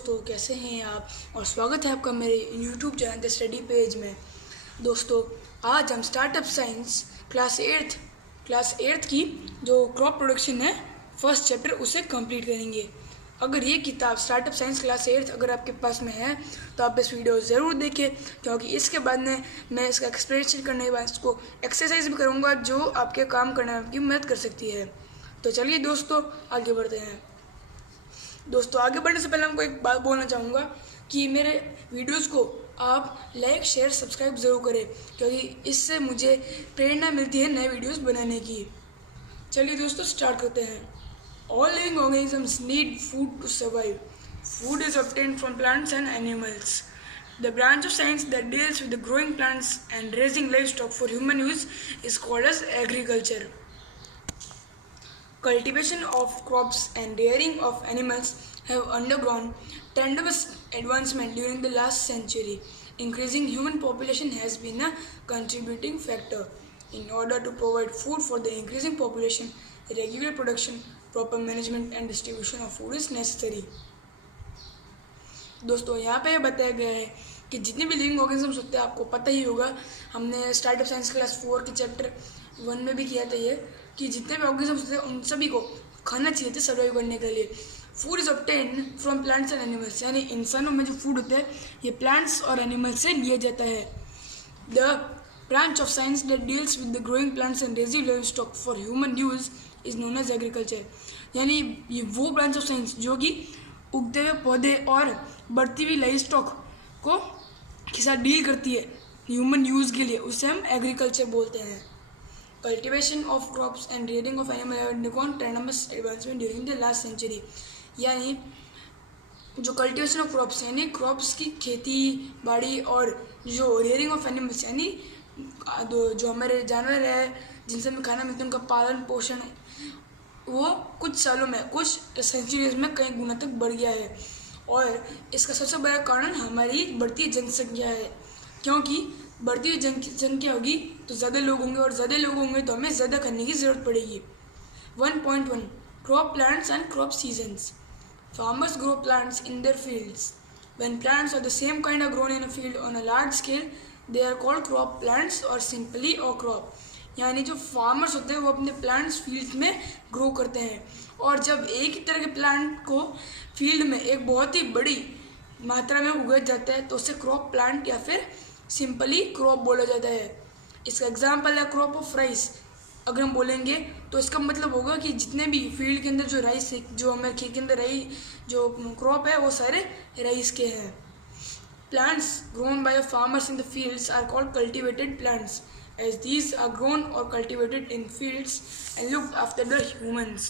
दोस्तों, कैसे हैं आप? और स्वागत है आपका मेरे YouTube channel the study page में। दोस्तों, आज हम स्टार्टअप साइंस क्लास एट्थ की जो क्रॉप प्रोडक्शन है फर्स्ट चैप्टर उसे कंप्लीट करेंगे। अगर ये किताब स्टार्टअप साइंस क्लास एट्थ अगर आपके पास में है तो आप इस वीडियो ज़रूर देखें, क्योंकि इसके बाद में मैं इसका एक्सप्लेनेशन करने के बाद इसको एक्सरसाइज भी करूँगा जो आपके काम करने में आपकी मदद कर सकती है। तो चलिए दोस्तों, आगे बढ़ते हैं। दोस्तों, आगे बढ़ने से पहले हमको एक बात बोलना चाहूँगा कि मेरे वीडियोस को आप लाइक, शेयर, सब्सक्राइब ज़रूर करें, क्योंकि इससे मुझे प्रेरणा मिलती है नए वीडियोस बनाने की। चलिए दोस्तों, स्टार्ट करते हैं। All living organisms need food to survive. Food is obtained from plants and animals. The branch of science that deals with the growing plants and raising livestock for human use is called as agriculture. Cultivation of crops and rearing of animals have undergone tremendous advancement during the last century. Increasing human population has been a contributing factor. In order to provide food for the increasing population, regular production, proper management and distribution of food is necessary. दोस्तों, यहाँ पे बताया गया है कि जितने भी living organisms होते हैं, आपको पता ही होगा, हमने स्टार्टअप साइंस क्लास 4 के चैप्टर 1 में भी किया था ये, कि जितने भी ऑर्गेनिजम्स होते हैं उन सभी को खाना चाहिए था सर्वाइव करने के लिए। Food is obtained from plants and animals, यानी इंसानों में जो फूड होता है ये प्लांट्स और एनिमल्स से लिया जाता है। The branch of science that deals with the growing plants and raising livestock for human use is known as agriculture, यानी ये वो ब्रांच ऑफ साइंस जो कि उगते हुए पौधे और बढ़ती हुई लाइव स्टॉक को के साथ डील करती है ह्यूमन यूज़ के लिए, उसे हम एग्रीकल्चर बोलते हैं। Cultivation of crops and rearing of animal have undergone tremendous advancement during the last century, यानी जो कल्टिवेशन ऑफ क्रॉप्स यानी क्रॉप्स की खेती बाड़ी और जो रेयरिंग ऑफ एनिमल्स यानी जो हमारे जानवर है जिनसे हमें खाना मिलता है उनका पालन पोषण, वो कुछ सालों में, कुछ सेंचुरीज में कई गुना तक बढ़ गया है। और इसका सबसे बड़ा कारण हमारी बढ़ती जनसंख्या है, क्योंकि बढ़ती हुई जनसंख्या होगी तो ज़्यादा लोग होंगे और ज़्यादा लोग होंगे तो हमें ज़्यादा करने की ज़रूरत पड़ेगी। 1.1 crop plants and crop seasons. Farmers grow plants in their fields. When plants of the same kind are grown in a field on a large scale, they are called crop plants or simply or crop. यानी जो farmers होते हैं वो अपने plants field में grow करते हैं, और जब एक ही तरह के प्लांट को फील्ड में एक बहुत ही बड़ी मात्रा में उगाया जाता है तो उसे क्रॉप प्लांट या फिर सिंपली क्रॉप बोला जाता है। इसका एग्जांपल है क्रॉप ऑफ राइस। अगर हम बोलेंगे तो इसका मतलब होगा कि जितने भी फील्ड के अंदर जो राइस है, जो हमारे खेत के अंदर जो क्रॉप है वो सारे राइस के हैं। Plants grown by farmers in the fields are called cultivated plants, as these are grown or cultivated in fields and looked after the humans.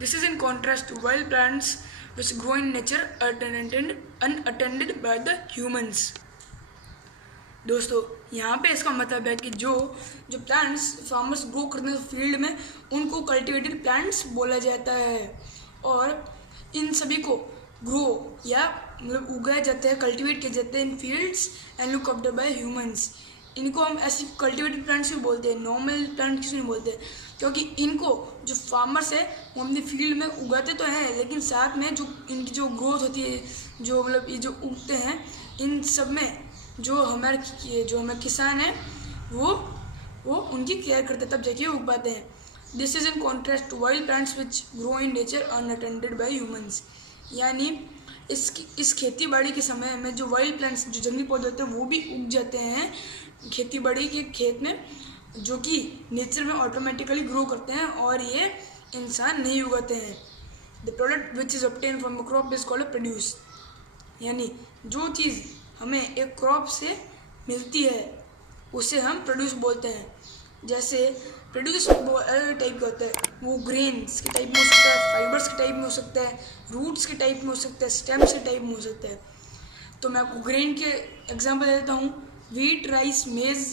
This is in contrast to wild plants which grow in nature unattended by the humans. दोस्तों, यहाँ पे इसका मतलब है कि जो plants farmers grow करते हैं फील्ड में उनको कल्टिवेटेड प्लांट्स बोला जाता है, और इन सभी को ग्रो या मतलब उगाया जाता है, कल्टिवेट किए जाते हैं in fields and look after by humans. इनको हम ऐसे कल्टिवेटेड प्लांट्स भी बोलते हैं, नॉर्मल प्लांट किसी नहीं बोलते, क्योंकि इनको जो फार्मर्स है वो अपनी फील्ड में उगाते तो हैं, लेकिन साथ में जो इनकी जो ग्रोथ होती है, जो मतलब ये जो उगते हैं, इन सब में जो हमारे किसान हैं वो उनकी केयर करते तब जाके उग पाते हैं। This is in contrast to wild plants which grow in nature unattended by humans, यानी इस खेती बाड़ी के समय में जो वाइल्ड प्लांट्स जो जंगली पौधे होते हैं वो भी उग जाते हैं खेती बाड़ी के खेत में, जो कि नेचर में ऑटोमेटिकली ग्रो करते हैं और ये इंसान नहीं उगाते हैं। The product which is obtain from a crop is called produce, यानी जो चीज़ हमें एक क्रॉप से मिलती है उसे हम प्रोड्यूस बोलते हैं। जैसे प्रोड्यूस अलग टाइप का होता है, वो ग्रेन्स के टाइप में हो सकता है, फाइबर्स के टाइप में हो सकता है, रूट्स के टाइप में हो सकता है, स्टेम्स के टाइप में हो सकता है। तो मैं आपको ग्रेन के एग्जांपल देता हूँ। वीट, राइस, मेज,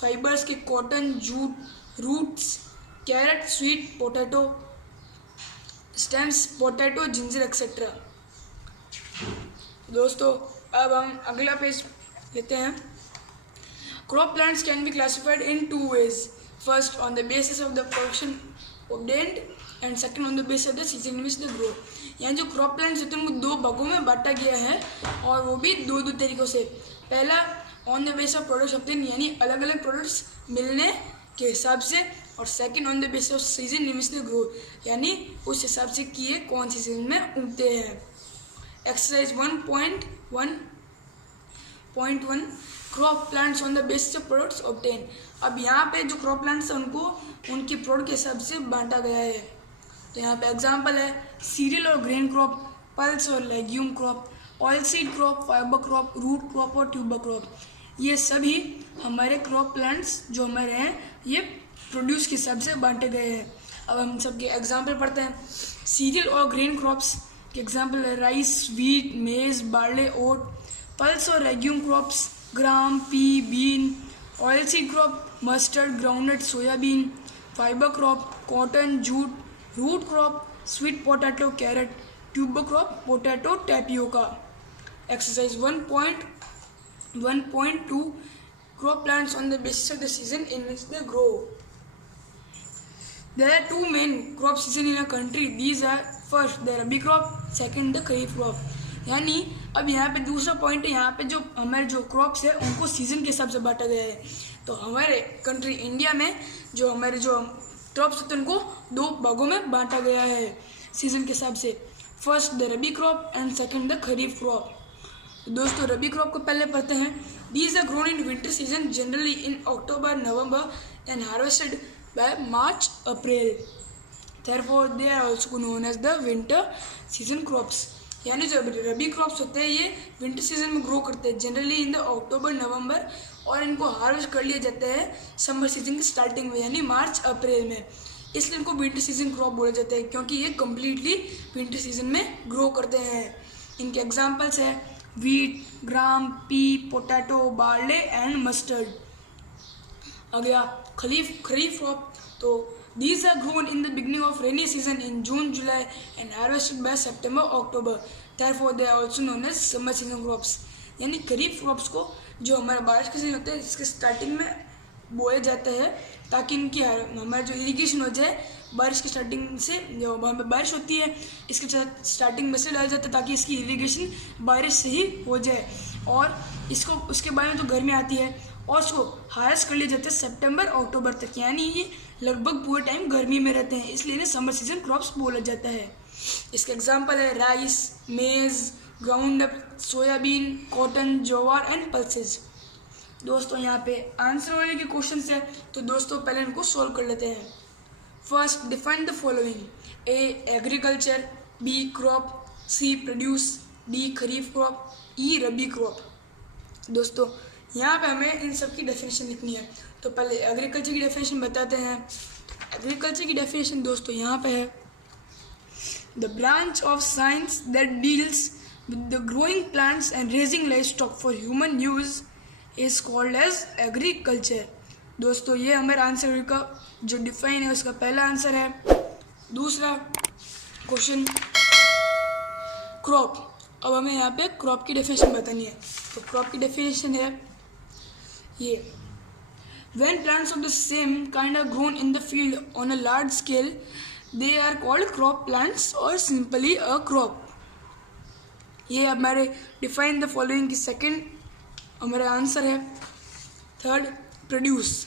फाइबर्स के cotton, jute, roots, carrot, sweet potato, stems, potato, ginger etcetera. दोस्तों, अब हम अगला पेज लेते हैं। Crop plants can be classified in 2 ways. First on the basis of the production obtained and second on the basis of the season in which they grow. यहाँ जो crop plants होते हैं उनको दो भागों में बांटा गया है और वो भी दो दो तरीक़ों से। पहला on the basis of products obtain यानी अलग अलग प्रोडक्ट्स मिलने के हिसाब से, और second on the basis off season in which they grow यानी उस हिसाब से कि ये कौन सी सीजन में उगते हैं। Exercise 1.1 crop plants on the basis of products obtain. अब यहाँ पे जो क्रॉप प्लांट्स हैं उनको उनकी प्रोडक्ट के हिसाब से बांटा गया है। तो यहाँ पे एग्जांपल है सीरियल और ग्रेन क्रॉप, पल्स और legume crop, oil seed crop, fibre crop, root crop और ट्यूबर क्रॉप। ये सभी हमारे क्रॉप प्लांट्स जो हमारे हैं ये प्रोड्यूस के हिसाब से बांटे गए हैं। अब हम सबके एग्जांपल पढ़ते हैं। सीरियल और ग्रेन क्रॉप्स के एग्जांपल है rice, wheat, maize, barley, oat. Pulse और legume crops gram, pea, bean. Oil seed crop mustard, groundnut, soybean. Fibre crop cotton, jute. Root crop sweet potato, carrot. Tuber crop potato, tapioca. Exercise 1.2 crop plants on the basis of the season in which they grow. There are two main crop season in a country. These are first the Rabi crop, second the Kharif crop. यानी अब यहाँ पे दूसरा point है, यहाँ पे जो हमारे जो क्रॉप्स है उनको सीज़न के हिसाब से बांटा गया है। तो हमारे कंट्री इंडिया में जो हमारे जो क्रॉप्स होते हैं उनको दो भागों में बांटा गया है सीज़न के हिसाब से। First the rabi crop and second the kharif crop. दोस्तों रबी क्रॉप को पहले पढ़ते हैं। These are grown in winter season generally in October, November and harvested by March, April. Therefore, they are also known as the winter season crops. यानी जो रबी crops होते हैं ये विंटर सीजन में ग्रो करते हैं जनरली इन द अक्टूबर, नवंबर, और इनको हार्वेस्ट कर लिया जाता है समर सीजन की स्टार्टिंग में यानी मार्च, अप्रैल में। इसलिए इनको विंटर सीजन क्रॉप बोले जाते हैं क्योंकि ये कम्प्लीटली विंटर सीजन में ग्रो करते हैं। इनके एग्जाम्पल्स है wheat, gram, P, potato, barley and mustard. अगला खरीफ क्रॉप। तो these are grown in the beginning of rainy season in June, July and harvested by September, October. Therefore, they are also known as summer season crops. यानी खरीफ crops को जो हमारा बारिश के season होता है इसके स्टार्टिंग में बोया जाता है ताकि इनकी हमारा जो इरिगेशन हो जाए। बारिश की स्टार्टिंग से जो वहाँ पर बारिश होती है इसके साथ स्टार्टिंग में से डाला जाता है ताकि इसकी इरिगेशन बारिश से ही हो जाए, और इसको उसके बाद में जो गर्मी आती है और उसको हार्वेस्ट कर लिया जाता है सितंबर, अक्टूबर तक। यानी ये लगभग पूरे टाइम गर्मी में रहते हैं, इसलिए इन्हें समर सीजन क्रॉप्स बोला जाता है। इसके एग्जांपल है राइस, मेज, groundnut, soybean, cotton, jowar and pulses. दोस्तों यहाँ पे आंसर होने के क्वेश्चन है, तो दोस्तों पहले इनको सोल्व कर लेते हैं। First define the following. A agriculture, B crop, C produce, D kharif crop, E rabi crop. दोस्तों यहाँ पे हमें इन सब की डेफिनेशन लिखनी है। तो पहले एग्रीकल्चर की डेफिनेशन बताते हैं। एग्रीकल्चर की डेफिनेशन दोस्तों यहाँ पे है the branch of science that deals with the growing plants and raising livestock for human use is called as agriculture. दोस्तों ये हमारा आंसर का जो डिफाइन है उसका पहला आंसर है। दूसरा क्वेश्चन क्रॉप। अब हमें यहाँ पे क्रॉप की डेफिनेशन बतानी है। तो क्रॉप की डेफिनेशन है ये when plants of the same kind are grown in the field on a large scale they are called crop plants or simply a crop। ये हमारे डिफाइन द फॉलोइंग की सेकंड हमारा आंसर है। Third produce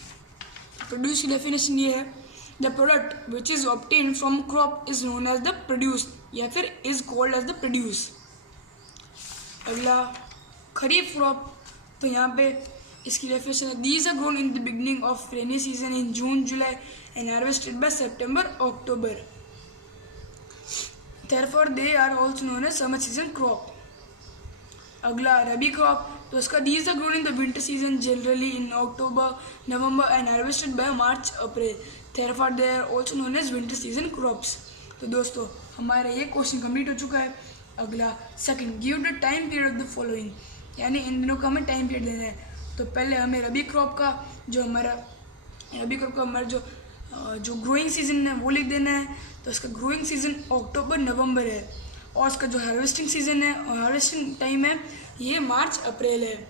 की definition ये है the product which is obtain from crop is known as the produce या फिर is called as the produce. अगला खरीफ क्रॉप। तो यहाँ पे इसकी डेफिनेशन है these are grown in the beginning of rainy season in June, July and harvested by September, October. Therefore they are also known as summer season crop। अगला रबी crop. तो उसका these are grown in the winter season generally in October, November and harvested by March, April. Therefore they are also known as winter season crops। तो दोस्तों हमारा ये question complete हो चुका है। अगला second give the time period of the following, यानी इन दिनों का हमें टाइम पीरियड लेना है। तो पहले हमें रबी क्रॉप का जो हमारा जो ग्रोइंग सीजन है वो लिख देना है। तो इसका ग्रोइंग सीजन अक्टूबर, नवंबर है, और इसका जो हार्वेस्टिंग सीजन है और हार्वेस्टिंग टाइम है ये मार्च, अप्रैल है।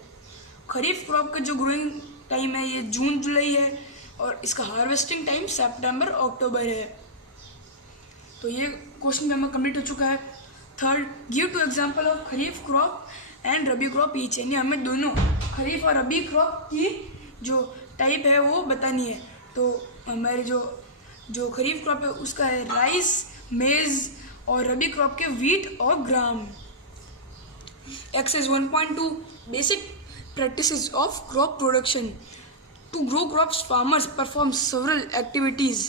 खरीफ क्रॉप का जो ग्रोइंग टाइम है ये जून, जुलाई है, और इसका हार्वेस्टिंग टाइम सितंबर अक्टूबर है। तो ये क्वेश्चन हमारा कंप्लीट हो चुका है। Third, give two example of kharif crop and rabi crop each, यानी हमें दोनों खरीफ और रबी क्रॉप की जो टाइप है वो बतानी है। तो हमारे जो खरीफ क्रॉप है उसका है राइस, मेज, और रबी क्रॉप के व्हीट और gram. Exercise 1.2 basic practices of crop production. To grow crops, farmers perform several activities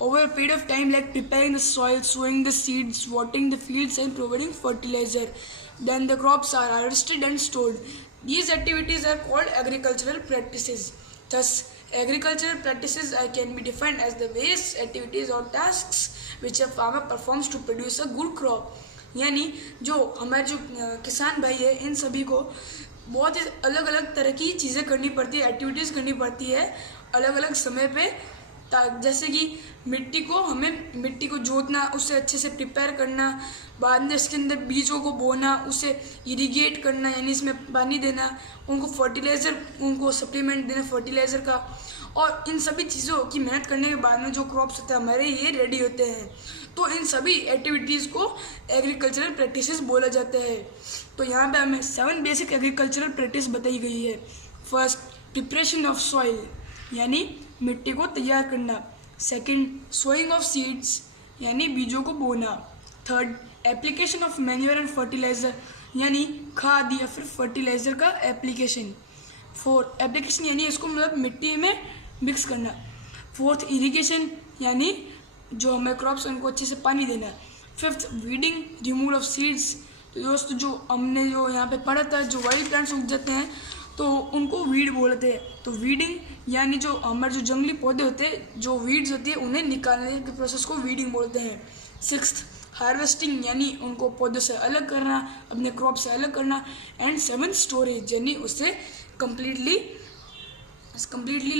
over a period of time, like preparing the soil, sowing the seeds, watering the fields, and providing fertilizer. Then the crops are harvested and stored. These activities are called agricultural practices. Thus, agricultural practices can be defined as the various activities or tasks which a farmer performs to produce a good crop. यानी जो हमारे जो किसान भाई है, इन सभी को बहुत ही अलग अलग तरह की चीज़ें करनी पड़ती है, एक्टिविटीज़ करनी पड़ती है अलग अलग समय पे। जैसे कि मिट्टी को जोतना, उसे अच्छे से प्रिपेयर करना, बाद में इसके अंदर बीजों को बोना, उसे इरिगेट करना यानी इसमें पानी देना, उनको फर्टिलाइज़र, उनको सप्लीमेंट देना फर्टिलाइज़र का, और इन सभी चीज़ों की मेहनत करने के बाद में जो क्रॉप्स होते हैं हमारे, ये रेडी होते हैं। तो इन सभी एक्टिविटीज़ को एग्रीकल्चरल प्रैक्टिसेस बोला जाता है। तो यहाँ पे हमें 7 बेसिक एग्रीकल्चरल प्रैक्टिस बताई गई है। फर्स्ट, प्रिपरेशन ऑफ सॉइल, यानी मिट्टी को तैयार करना। सेकंड, सोइंग ऑफ सीड्स, यानी बीजों को बोना। Third, application of manure and fertiliser, यानी खाद या फिर फर्टिलाइज़र का एप्लीकेशन। फोर्थ, एप्लीकेशन यानी इसको मतलब मिट्टी में मिक्स करना। फोर्थ, इरिगेशन, यानी जो हमें क्रॉप्स उनको अच्छे से पानी देना। Fifth, weeding, removal of seeds. तो दोस्तों जो हमने जो यहाँ पे पढ़ा था, जो वाइल्ड प्लांट्स उग जाते हैं तो उनको वीड बोलते हैं। तो वीडिंग यानी जो हमारे जो जंगली पौधे होते हैं, जो वीड्स होती है, उन्हें निकालने के प्रोसेस को वीडिंग बोलते हैं। सिक्स्थ, हार्वेस्टिंग, यानी उनको पौधों से अलग करना, अपने क्रॉप से अलग करना। एंड सेवन्थ, स्टोरेज, यानी उसे कम्प्लीटली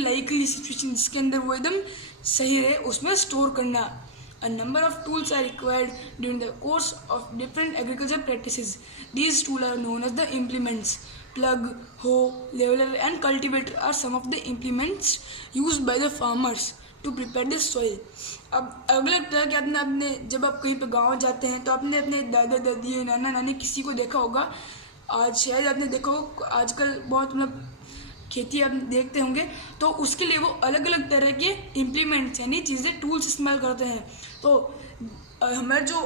लाइकली सिचुएशन जिसके अंदर वो एकदम सही रहे उसमें स्टोर करना। A number of tools are required during the course of different agricultural practices. These tools are known as the implements. Plug, hoe, leveler and cultivator are some of the implements used by the farmers to prepare the soil. अब अलग तरह के अपने जब आप कहीं पे गाँव जाते हैं तो आपने अपने दादा दादी, नाना नानी किसी को देखा होगा, आज शायद आपने देखा हो, आजकल बहुत मतलब खेती आप देखते होंगे, तो उसके लिए वो अलग अलग तरह के इम्प्लीमेंट्स यानी चीज़ें, टूल्स इस्तेमाल करते हैं। तो हमारे जो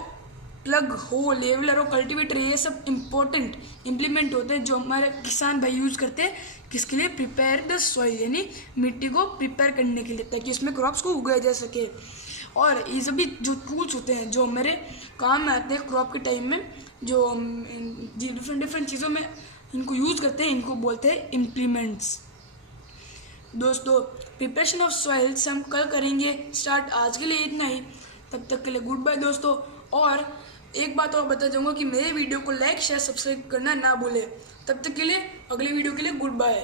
प्लग, हो, लेवलर और कल्टीवेटर, ये सब इम्पोर्टेंट इम्प्लीमेंट होते हैं जो हमारे किसान भाई यूज़ करते हैं। किसके लिए? प्रिपेयर द सॉइल, यानी मिट्टी को प्रिपेयर करने के लिए, ताकि उसमें क्रॉप्स को उगाया जा सके। और ये सभी जो टूल्स होते हैं जो हमारे काम में आते हैं क्रॉप के टाइम में, जो हम डिफरेंट चीज़ों में इनको यूज़ करते हैं, इनको बोलते हैं इम्प्लीमेंट्स। दोस्तों, प्रिपरेशन ऑफ सॉइल्स हम कल करेंगे स्टार्ट। आज के लिए इतना ही, तब तक के लिए गुड बाय दोस्तों। और एक बात और बता दूंगा कि मेरे वीडियो को लाइक, शेयर, सब्सक्राइब करना ना भूले। तब तक के लिए, अगले वीडियो के लिए गुड बाय।